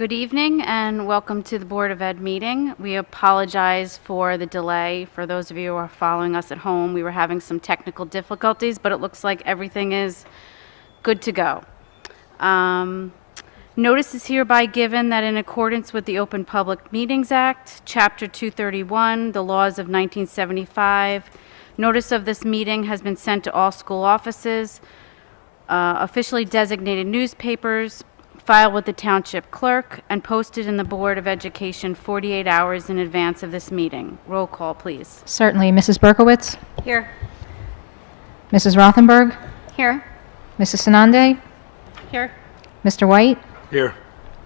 Good evening and welcome to the Board of Ed meeting. We apologize for the delay. For those of you who are following us at home, we were having some technical difficulties, but it looks like everything is good to go. Notice is hereby given that in accordance with the Open Public Meetings Act, Chapter 231, the laws of 1975, notice of this meeting has been sent to all school offices, officially designated newspapers, filed with the township clerk, and posted in the Board of Education 48 hours in advance of this meeting. Roll call, please. Certainly. Mrs. Berkowitz? Here. Mrs. Rothenberg? Here. Mrs. Sanande? Here. Mr. White? Here.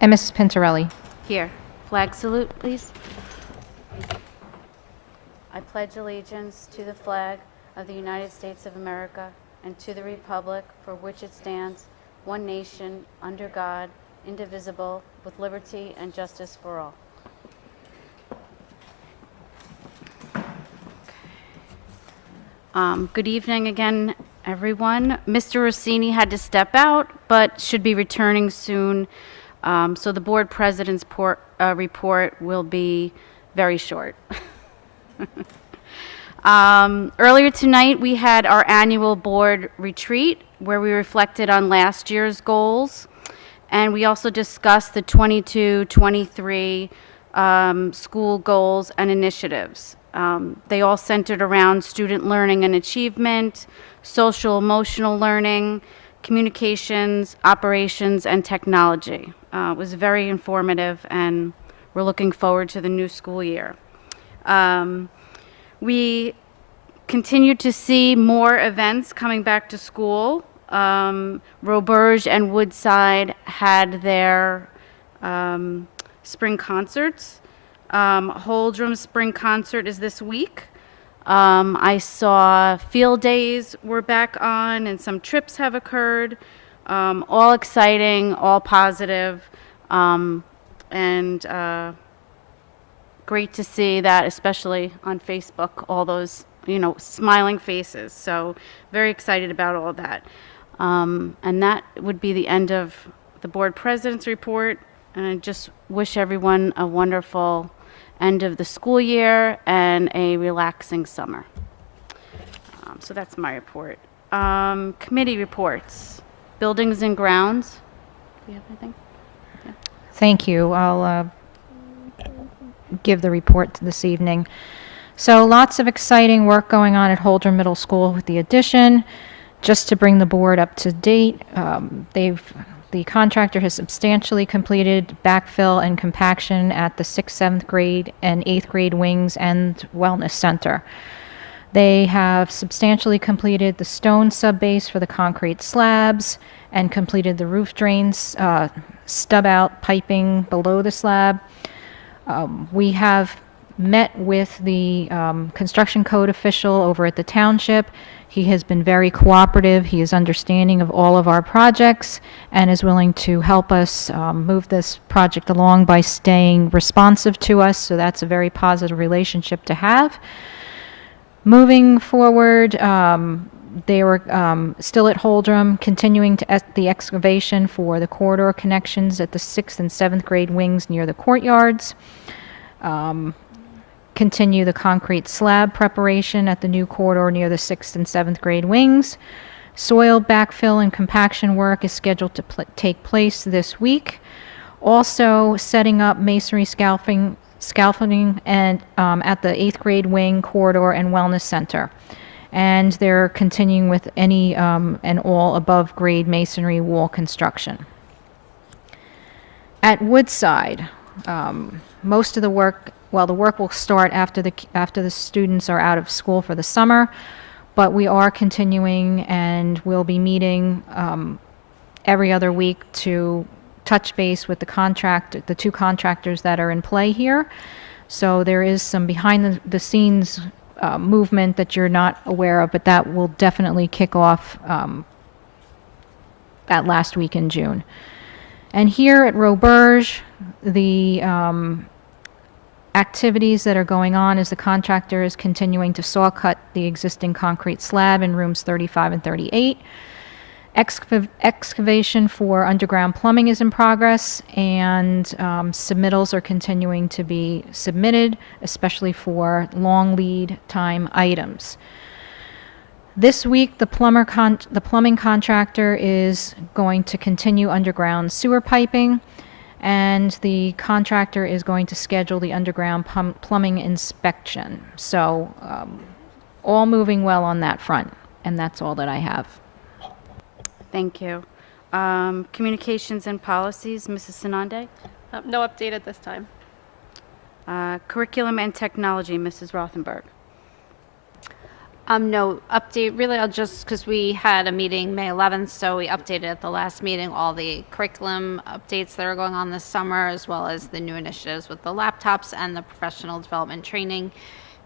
And Mrs. Pintarelli? Here. Flag salute, please. I pledge allegiance to the flag of the United States of America and to the republic for which it stands, one nation, under God, indivisible, with liberty and justice for all. Good evening again, everyone. Mr. Rossini had to step out, but should be returning soon. So the board president's report will be very short. Earlier tonight, we had our annual board retreat where we reflected on last year's goals, and we also discussed the 22-23 school goals and initiatives. They all centered around student learning and achievement, social emotional learning, communications, operations, and technology. It was very informative, and we're looking forward to the new school year. We continue to see more events coming back to school. Roberge and Woodside had their spring concerts. Holdrum's spring concert is this week. I saw field days were back on and some trips have occurred. All exciting, all positive, and great to see that, especially on Facebook, all those, smiling faces. So very excited about all that. And that would be the end of the board president's report. And I just wish everyone a wonderful end of the school year and a relaxing summer. So that's my report. Committee reports, buildings and grounds. Do you have anything? Yeah. Thank you. I'll give the report this evening. So lots of exciting work going on at Holdrum Middle School with the addition. Just to bring the board up to date, the contractor has substantially completed backfill and compaction at the 6th, 7th grade and 8th grade wings and wellness center. They have substantially completed the stone subbase for the concrete slabs and completed the roof drains, stub out piping below the slab. We have met with the construction code official over at the township. He has been very cooperative. He is understanding of all of our projects and is willing to help us move this project along by staying responsive to us. So that's a very positive relationship to have. Moving forward, they were still at Holdrum, continuing the excavation for the corridor connections at the 6th and 7th grade wings near the courtyards. Continue the concrete slab preparation at the new corridor near the 6th and 7th grade wings. Soil backfill and compaction work is scheduled to take place this week. Also setting up masonry scaffolding and at the 8th grade wing corridor and wellness center. And they're continuing with any and all above grade masonry wall construction. At Woodside, most of the work, the work will start after the students are out of school for the summer, but we are continuing and we'll be meeting every other week to touch base with the two contractors that are in play here. So there is some behind the scenes movement that you're not aware of, but that will definitely kick off that last week in June. And here at Roberge, the activities that are going on is the contractor is continuing to saw cut the existing concrete slab in rooms 35 and 38. Excavation for underground plumbing is in progress, and submittals are continuing to be submitted, especially for long lead time items. This week, the plumbing contractor is going to continue underground sewer piping, and the contractor is going to schedule the underground plumbing inspection. So, all moving well on that front, and that's all that I have. Thank you. Communications and policies, Mrs. Sinande. No update at this time. Curriculum and technology, Mrs. Rothenberg. No update, really, I'll just, because we had a meeting May 11th, so we updated at the last meeting all the curriculum updates that are going on this summer, as well as the new initiatives with the laptops and the professional development training.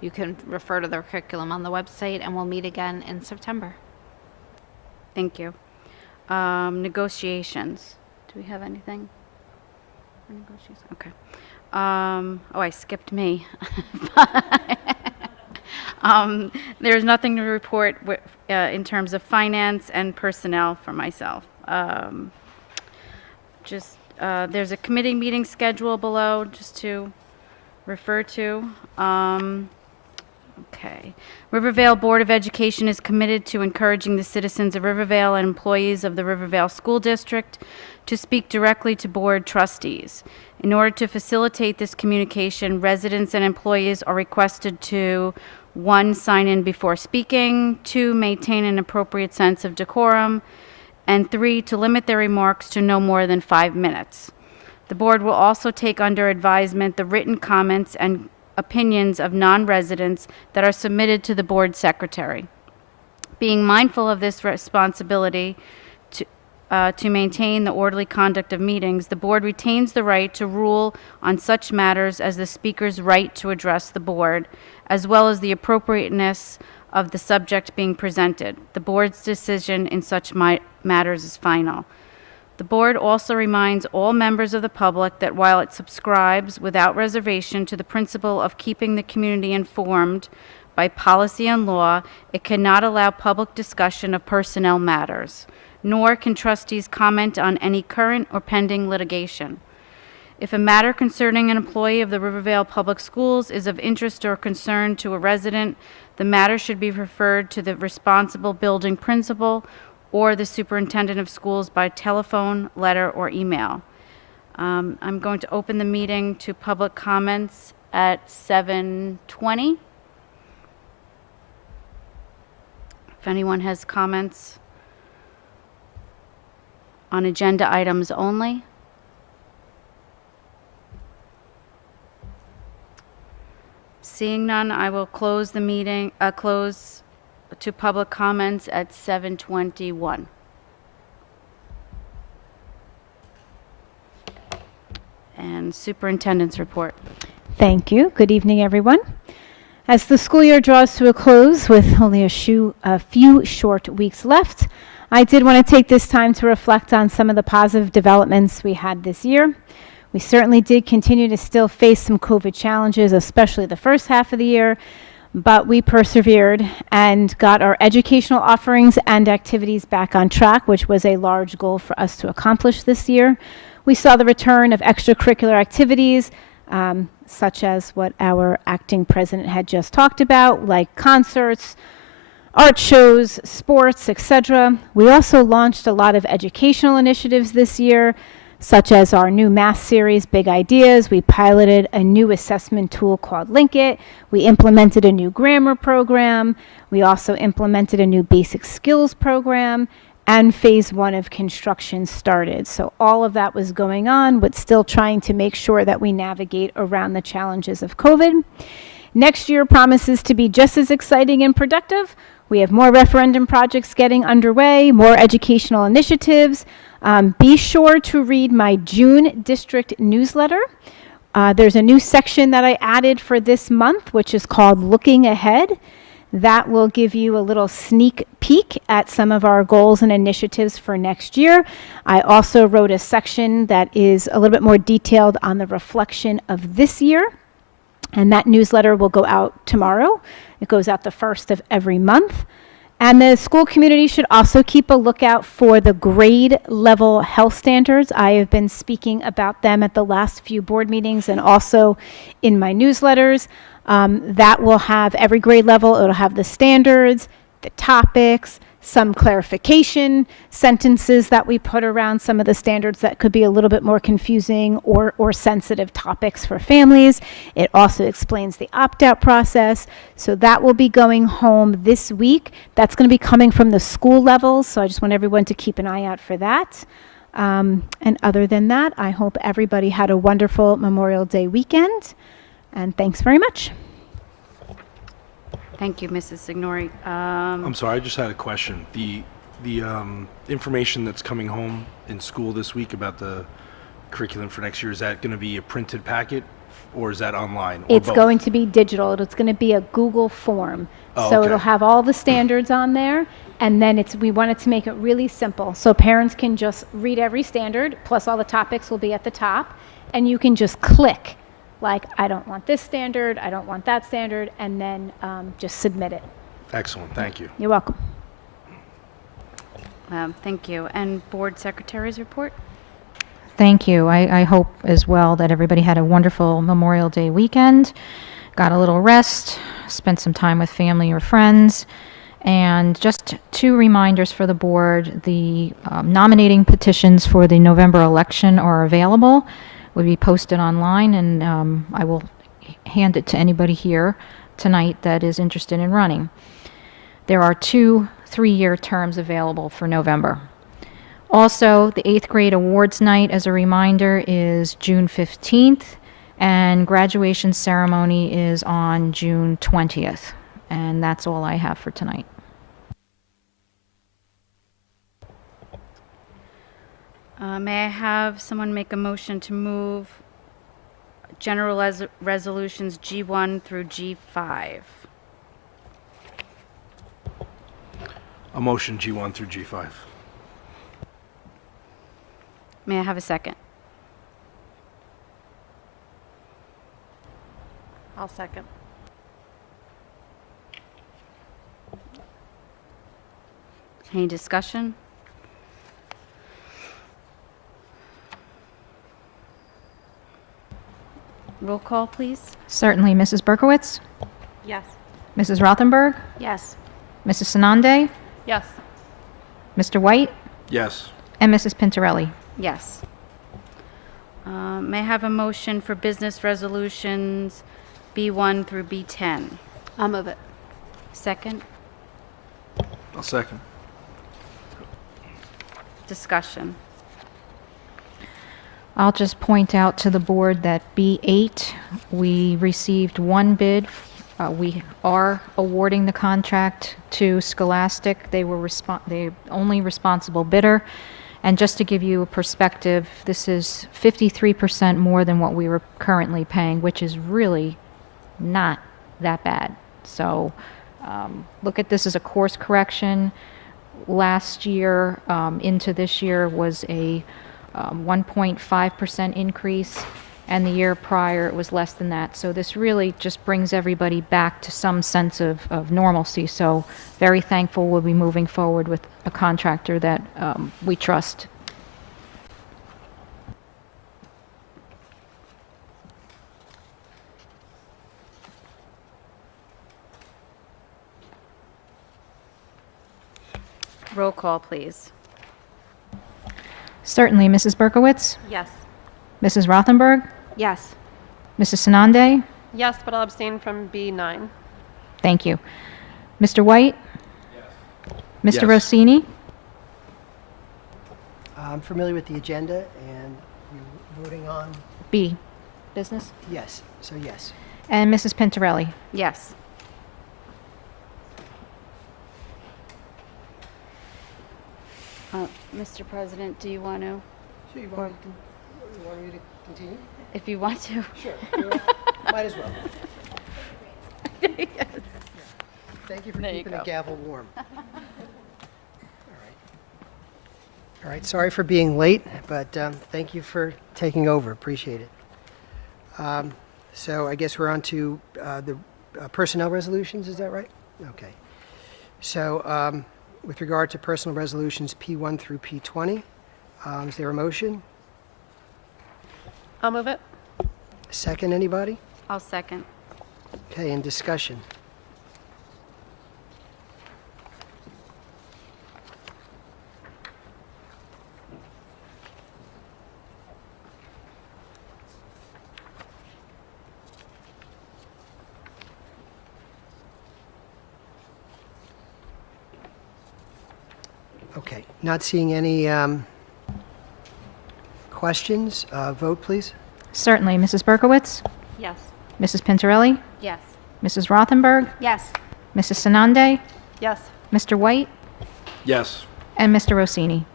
You can refer to the curriculum on the website, and we'll meet again in September. Thank you. Negotiations. Do we have anything for negotiations? Okay. Oh, I skipped me. There's nothing to report in terms of finance and personnel for myself. There's a committee meeting schedule below just to refer to. Okay. Rivervale Board of Education is committed to encouraging the citizens of Rivervale and employees of the Rivervale School District to speak directly to board trustees. In order to facilitate this communication, residents and employees are requested to 1, sign in before speaking, 2, maintain an appropriate sense of decorum, and 3, to limit their remarks to no more than 5 minutes. The board will also take under advisement the written comments and opinions of non-residents that are submitted to the board secretary. Being mindful of this responsibility to maintain the orderly conduct of meetings, the board retains the right to rule on such matters as the speaker's right to address the board, as well as the appropriateness of the subject being presented. The board's decision in such matters is final. The board also reminds all members of the public that while it subscribes without reservation to the principle of keeping the community informed by policy and law, it cannot allow public discussion of personnel matters, nor can trustees comment on any current or pending litigation. If a matter concerning an employee of the Rivervale Public Schools is of interest or concern to a resident, the matter should be referred to the responsible building principal or the superintendent of schools by telephone, letter, or email. I'm going to open the meeting to public comments at 7:20. If anyone has comments on agenda items only. Seeing none, I will close the meeting, close to public comments at 7:21. And superintendent's report. Thank you. Good evening, everyone. As the school year draws to a close with only a few short weeks left, I did want to take this time to reflect on some of the positive developments we had this year. We certainly did continue to still face some COVID challenges, especially the first half of the year, but we persevered and got our educational offerings and activities back on track, which was a large goal for us to accomplish this year. We saw the return of extracurricular activities, such as what our acting president had just talked about, like concerts, art shows, sports, etc. We also launched a lot of educational initiatives this year, such as our new math series, Big Ideas. We piloted a new assessment tool called Link It. We implemented a new grammar program. We also implemented a new basic skills program, and phase 1 of construction started. So all of that was going on, but still trying to make sure that we navigate around the challenges of COVID. Next year promises to be just as exciting and productive. We have more referendum projects getting underway, more educational initiatives. Be sure to read my June district newsletter. There's a new section that I added for this month, which is called Looking Ahead. That will give you a little sneak peek at some of our goals and initiatives for next year. I also wrote a section that is a little bit more detailed on the reflection of this year, and that newsletter will go out tomorrow. It goes out the first of every month. And the school community should also keep a lookout for the grade level health standards. I have been speaking about them at the last few board meetings and also in my newsletters. That will have every grade level. It'll have the standards, the topics, some clarification sentences that we put around some of the standards that could be a little bit more confusing or sensitive topics for families. It also explains the opt-out process. So that will be going home this week. That's going to be coming from the school levels. So I just want everyone to keep an eye out for that. And other than that, I hope everybody had a wonderful Memorial Day weekend. And thanks very much. Thank you, Mrs. Signori. I'm sorry, I just had a question. The information that's coming home in school this week about the curriculum for next year, is that going to be a printed packet or is that online? Or It's both? going to be digital. It's going to be a Google form. Oh, So okay. it'll have all the standards on there. And then we wanted to make it really simple. So parents can just read every standard, plus all the topics will be at the top. And you can just click, like, I don't want this standard, I don't want that standard, and then just submit it. Excellent, thank you. You're welcome. Thank you. And Board Secretary's report? Thank you. I hope as well that everybody had a wonderful Memorial Day weekend, got a little rest, spent some time with family or friends. And just 2 reminders for the board. The nominating petitions for the November election are available. Will be posted online, and I will hand it to anybody here tonight that is interested in running. There are 2 3-year terms available for November. Also, the 8th grade awards night, as a reminder, is June 15th, and graduation ceremony is on June 20th. And that's all I have for tonight. May I have someone make a motion to move general resolutions G1 through G5? A motion G1 through G5. May I have a second? I'll second. Any discussion? Roll call, please. Certainly, Mrs. Berkowitz, Yes. Mrs. Rothenberg, Yes. Mrs. Sanande, Yes. Mr. White, Yes. and Mrs. Pintarelli. Yes. May I have a motion for business resolutions B1 through B10? I'll move it. Second, I'll second. discussion. I'll just point out to the board that B8, we received 1 bid. We are awarding the contract to Scholastic. They were the only responsible bidder. And just to give you a perspective, this is 53% more than what we were currently paying, which is really not that bad. So look at this as a course correction. Last year into this year was a 1.5% increase, and the year prior it was less than that. So this really just brings everybody back to some sense of normalcy. So very thankful we'll be moving forward with a contractor that we trust. Roll call, please. Certainly, Mrs. Berkowitz, Yes. Mrs. Rothenberg, Yes. Mrs. Sanande. Yes, but I'll abstain from B9. Thank you. Mr. White? Yes. Mr. Yes. Rossini? I'm familiar with the agenda, and we're voting on B, business. yes, so yes. And Mrs. Pintarelli? Yes. Mr. President, do you want to, So you want me to continue? if you want to? Sure. Might as well. Thank you for keeping the gavel warm. All right, sorry for being late, but thank you for taking over. Appreciate it. So I guess we're on to the personnel resolutions, is that right? Okay. So with regard to personal resolutions P1 through P20, is there a motion? I'll move it. Second, anybody? I'll second. Okay, in discussion. Okay, not seeing any questions. Vote, please. Certainly. Mrs. Berkowitz? Yes. Mrs. Pintarelli? Yes. Mrs. Rothenberg? Yes. Mrs. Sanande? Yes. Mr. White? Yes. And Mr. Rossini?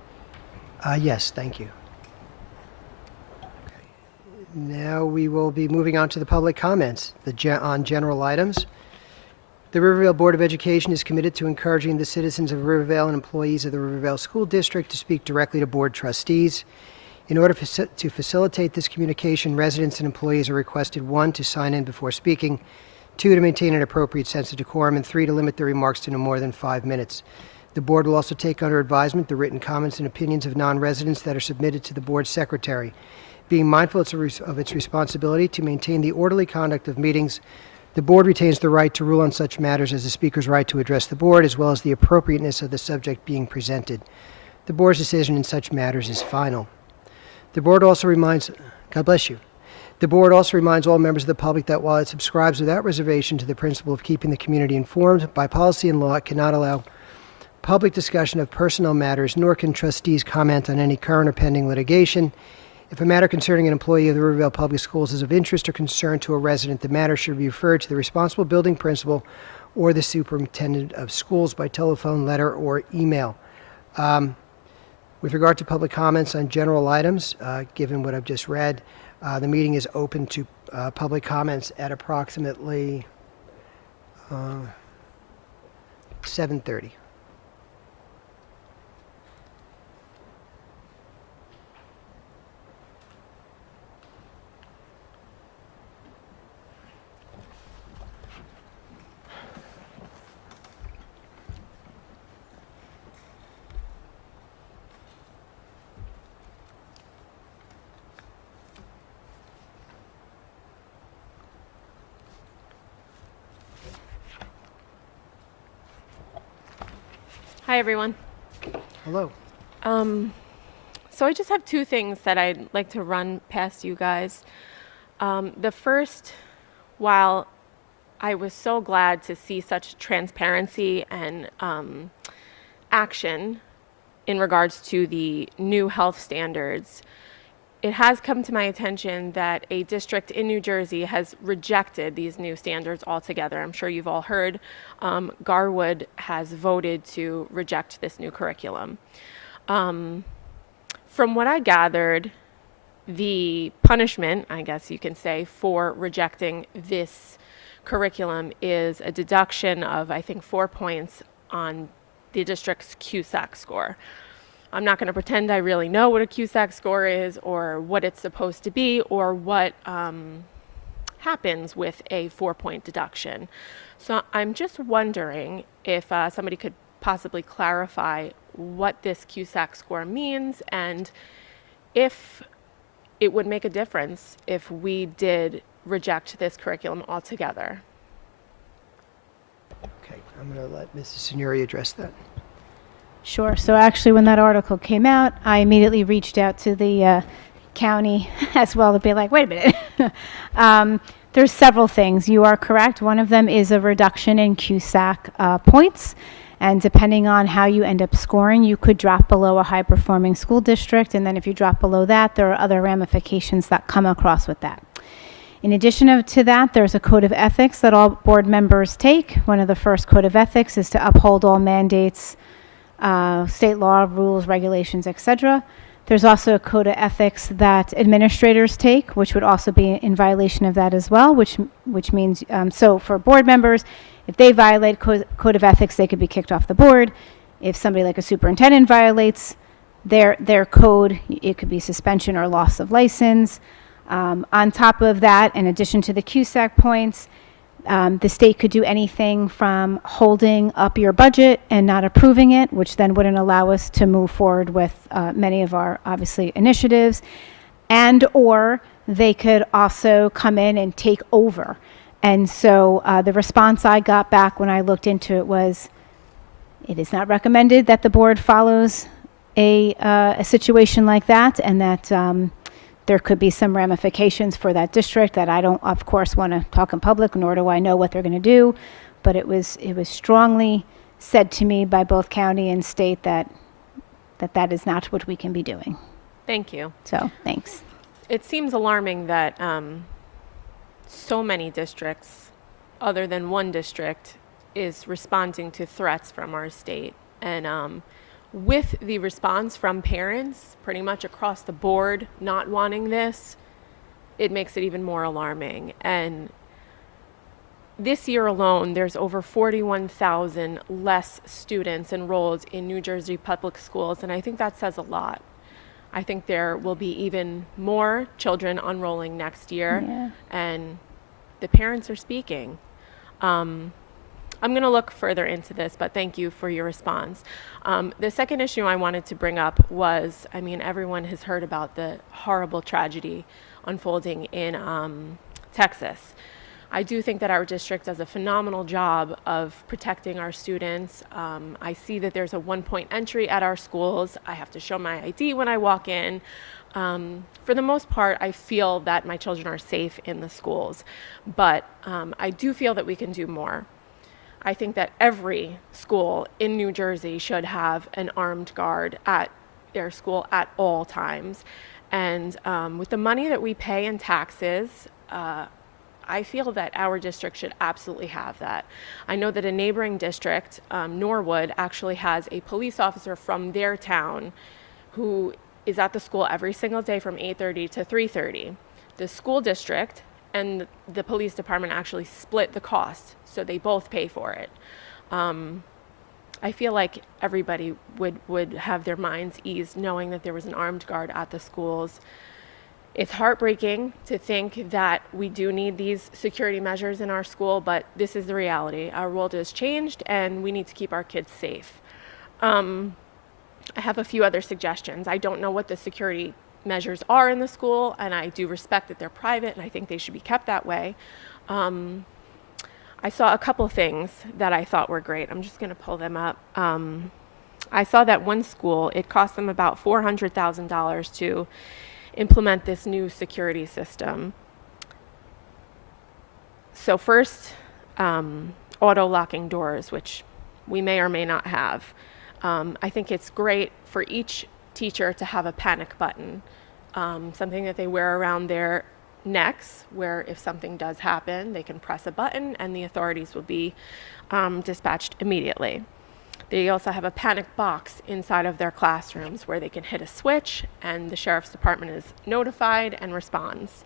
Yes, thank you. Okay. Now we will be moving on to the public comments on general items. The Rivervale Board of Education is committed to encouraging the citizens of Rivervale and employees of the Rivervale School District to speak directly to board trustees. In order to facilitate this communication, residents and employees are requested, 1, to sign in before speaking, 2, to maintain an appropriate sense of decorum, and 3, to limit their remarks to no more than 5 minutes. The board will also take under advisement the written comments and opinions of non-residents that are submitted to the board secretary. Being mindful of its responsibility to maintain the orderly conduct of meetings, the board retains the right to rule on such matters as the speaker's right to address the board, as well as the appropriateness of the subject being presented. The board's decision in such matters is final. The board also reminds, God bless you. The board also reminds all members of the public that while it subscribes without reservation to the principle of keeping the community informed, by policy and law it cannot allow public discussion of personnel matters, nor can trustees comment on any current or pending litigation. If a matter concerning an employee of the Rivervale Public Schools is of interest or concern to a resident, the matter should be referred to the responsible building principal or the superintendent of schools by telephone, letter, or email. With regard to public comments on general items, given what I've just read, the meeting is open to public comments at approximately 7:30. Hi, everyone. Hello. So I just have two things that I'd like to run past you guys. The first, while I was so glad to see such transparency and action in regards to the new health standards, it has come to my attention that a district in New Jersey has rejected these new standards altogether. I'm sure you've all heard Garwood has voted to reject this new curriculum. From what I gathered, the punishment, I guess you can say, for rejecting this curriculum is a deduction of, I think, 4 points on the district's QSAC score. I'm not going to pretend I really know what a QSAC score is or what it's supposed to be or what happens with a 4-point deduction. So I'm just wondering if somebody could possibly clarify what this QSAC score means and if it would make a difference if we did reject this curriculum altogether. Okay, I'm going to let Mrs. Signori address that. Sure. So actually, when that article came out, I immediately reached out to the county as well to be like, wait a minute. There's several things. You are correct. One of them is a reduction in QSAC points. And depending on how you end up scoring, you could drop below a high-performing school district. And then if you drop below that, there are other ramifications that come across with that. In addition to that, there's a code of ethics that all board members take. One of the first code of ethics is to uphold all mandates, state law, rules, regulations, etc. There's also a code of ethics that administrators take, which would also be in violation of that as well, which means, so for board members, if they violate code of ethics, they could be kicked off the board. If somebody like a superintendent violates their code, it could be suspension or loss of license. On top of that, in addition to the QSAC points, The state could do anything from holding up your budget and not approving it, which then wouldn't allow us to move forward with many of our, obviously, initiatives. And or they could also come in and take over. And so the response I got back when I looked into it was, it is not recommended that the board follows a situation like that, and that there could be some ramifications for that district that I don't, of course, want to talk in public, nor do I know what they're going to do. But it was strongly said to me by both county and state that that is not what we can be doing. Thank you. So thanks. It seems alarming that so many districts, other than one district, is responding to threats from our state. And with the response from parents, pretty much across the board, not wanting this, it makes it even more alarming. And this year alone, there's over 41,000 less students enrolled in New Jersey public schools, and I think that says a lot. I think there will be even more children enrolling next year, Yeah. and the parents are speaking. I'm going to look further into this, but thank you for your response. The second issue I wanted to bring up was, I mean, everyone has heard about the horrible tragedy unfolding in Texas. I do think that our district does a phenomenal job of protecting our students. I see that there's a 1-point entry at our schools. I have to show my ID when I walk in. For the most part, I feel that my children are safe in the schools, but I do feel that we can do more. I think that every school in New Jersey should have an armed guard at their school at all times. And with the money that we pay in taxes, I feel that our district should absolutely have that. I know that a neighboring district, Norwood, actually has a police officer from their town who is at the school every single day from 8:30 to 3:30. The school district and the police department actually split the cost, so they both pay for it. I feel like everybody would have their minds eased knowing that there was an armed guard at the schools. It's heartbreaking to think that we do need these security measures in our school, but this is the reality. Our world has changed, and we need to keep our kids safe. I have a few other suggestions. I don't know what the security measures are in the school, and I do respect that they're private, and I think they should be kept that way. I saw a couple things that I thought were great. I'm just going to pull them up. I saw that one school, it cost them about $400,000 to implement this new security system. So first, auto-locking doors, which we may or may not have. I think it's great for each teacher to have a panic button, something that they wear around their necks, where if something does happen, they can press a button and the authorities will be dispatched immediately. They also have a panic box inside of their classrooms where they can hit a switch and the sheriff's department is notified and responds.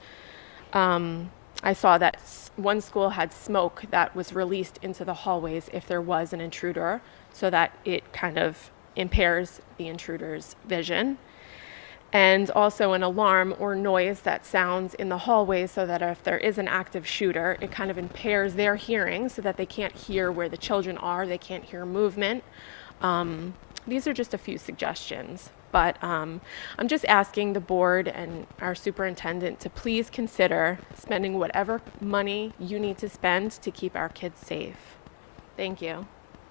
I saw that one school had smoke that was released into the hallways if there was an intruder, so that it kind of impairs the intruder's vision. And also an alarm or noise that sounds in the hallways, so that if there is an active shooter, it kind of impairs their hearing so that they can't hear where the children are, they can't hear movement. These are just a few suggestions, but I'm just asking the board and our superintendent to please consider spending whatever money you need to spend to keep our kids safe. Thank you.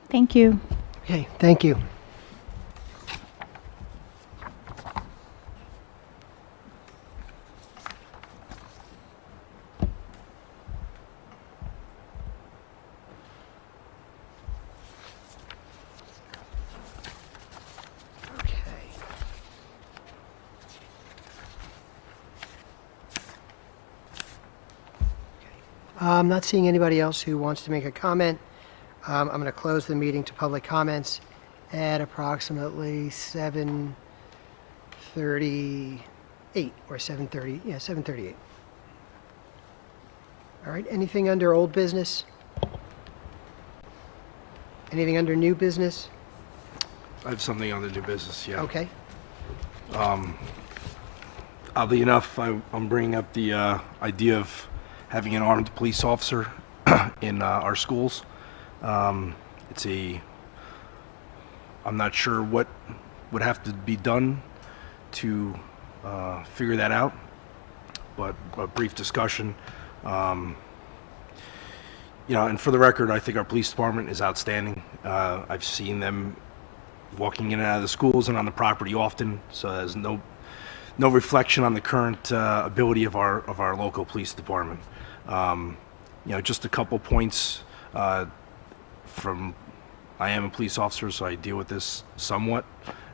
Thank you. Okay, thank you. I'm not seeing anybody else who wants to make a comment. I'm going to close the meeting to public comments at approximately 7:38 or 7:30. Yeah, 7:38. All right, anything under old business? Anything under new business? I have something on the new business, yeah. Okay. Oddly enough, I'm bringing up the idea of having an armed police officer in our schools. It's a, I'm not sure what would have to be done to figure that out, but a brief discussion. And for the record, I think our police department is outstanding. I've seen them walking in and out of the schools and on the property often, so there's no reflection on the current ability of our local police department. Just a couple points from. I am a police officer, so I deal with this somewhat.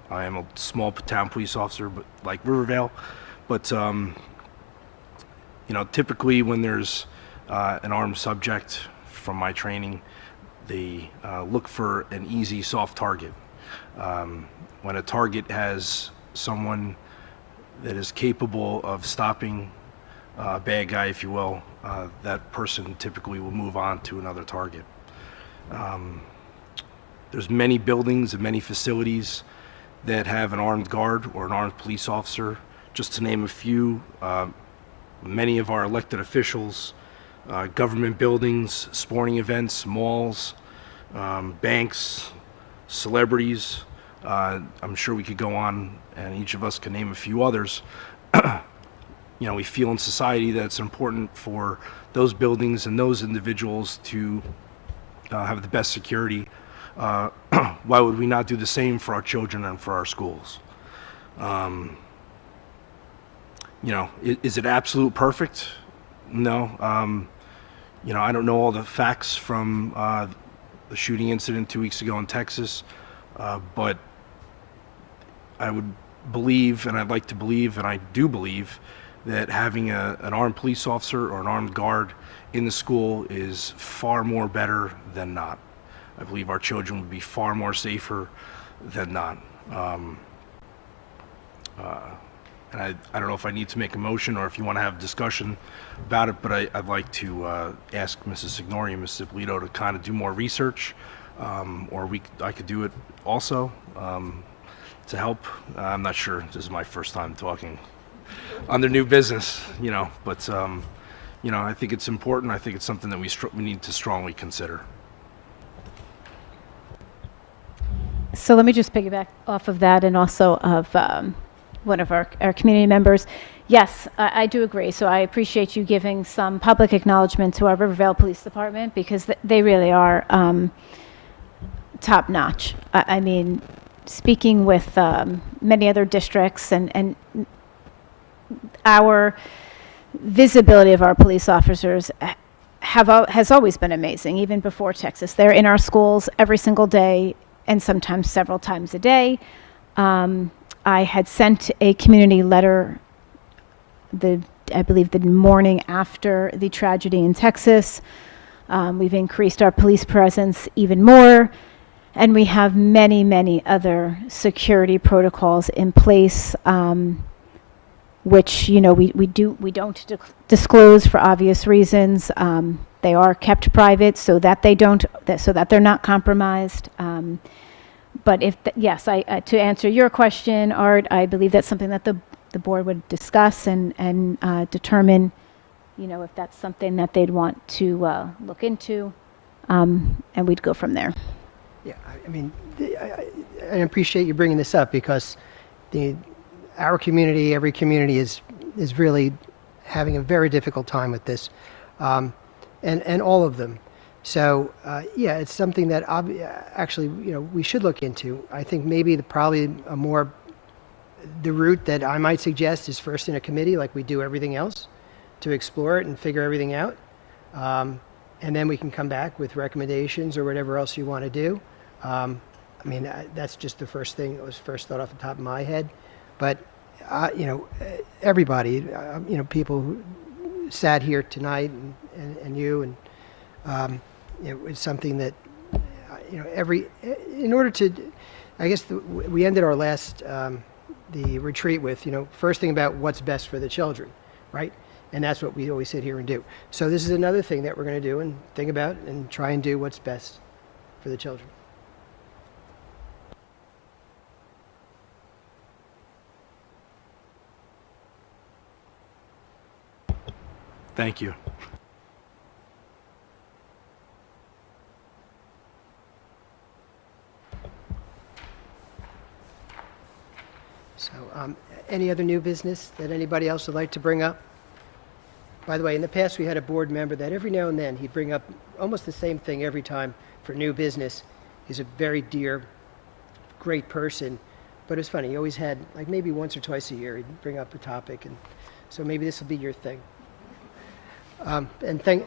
I am a small town police officer, but like Rivervale. But typically when there's an armed subject, from my training, they look for an easy, soft target. When a target has someone that is capable of stopping a bad guy, if you will, that person typically will move on to another target. There's many buildings and many facilities that have an armed guard or an armed police officer. Just to name a few, many of our elected officials, government buildings, sporting events, malls, banks, celebrities. I'm sure we could go on, and each of us can name a few others. We feel in society that it's important for those buildings and those individuals to have the best security. Why would we not do the same for our children and for our schools? Is it absolute perfect? No. I don't know all the facts from the shooting incident 2 weeks ago in Texas, but I would believe, and I'd like to believe, and I do believe, that having an armed police officer or an armed guard in the school is far more better than not. I believe our children would be far more safer than not. And I don't know if I need to make a motion or if you want to have a discussion about it, but I'd like to ask Mrs. Signori and Mrs. Ippolito to kind of do more research, or I could do it also to help. I'm not sure. This is my first time talking on their new business, but I think it's important. I think it's something that we need to strongly consider. So let me just piggyback off of that and also of one of our community members. Yes, I do agree. So I appreciate you giving some public acknowledgement to our Rivervale Police Department, because they really are top notch. I mean, speaking with many other districts and our visibility of our police officers has always been amazing, even before Texas. They're in our schools every single day and sometimes several times a day. I had sent a community letter, I believe the morning after the tragedy in Texas. We've increased our police presence even more, and we have many, many other security protocols in place, which we don't disclose for obvious reasons. They are kept private so that they're not compromised. But yes, to answer your question, Art, I believe that's something that the board would discuss and determine, if that's something that they'd want to look into, and we'd go from there. Yeah, I mean, I appreciate you bringing this up, because our community, every community is really having a very difficult time with this, and all of them. So yeah, it's something that actually we should look into. I think maybe the route that I might suggest is first in a committee, like we do everything else, to explore it and figure everything out, and then we can come back with recommendations or whatever else you want to do. I mean, that's just the first thing that was first thought off the top of my head. But everybody, people who sat here tonight, and you, and it's something that in order to, I guess we ended our last the retreat with first thing about what's best for the children, right? And that's what we always sit here and do. So this is another thing that we're going to do and think about and try and do what's best for the children. Thank you. Any other new business that anybody else would like to bring up? By the way, in the past, we had a board member that every now and then he'd bring up almost the same thing every time for new business. He's a very dear, great person, but it's funny. He always had, like maybe once or twice a year, he'd bring up a topic, and so maybe this will be your thing. And thank.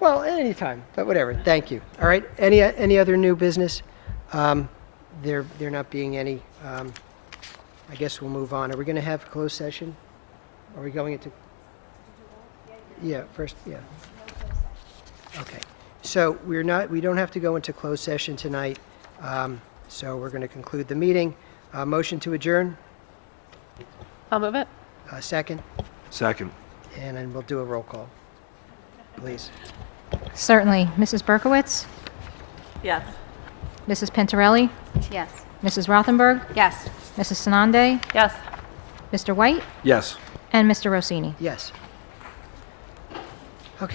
Well, anytime, but whatever. Thank you. All right. Any other new business? There not being any. I guess we'll move on. Are we going to have a closed session? Are we going into? Yeah. First. Yeah. Okay. So we don't have to go into closed session tonight. So we're going to conclude the meeting. Motion to adjourn. I'll move it. Second. Second. And then we'll do a roll call. Please. Certainly. Mrs. Berkowitz? Yes. Mrs. Pintarelli? Yes. Mrs. Rothenberg? Yes. Mrs. Sanande? Yes. Mr. White? Yes. And Mr. Rossini? Yes.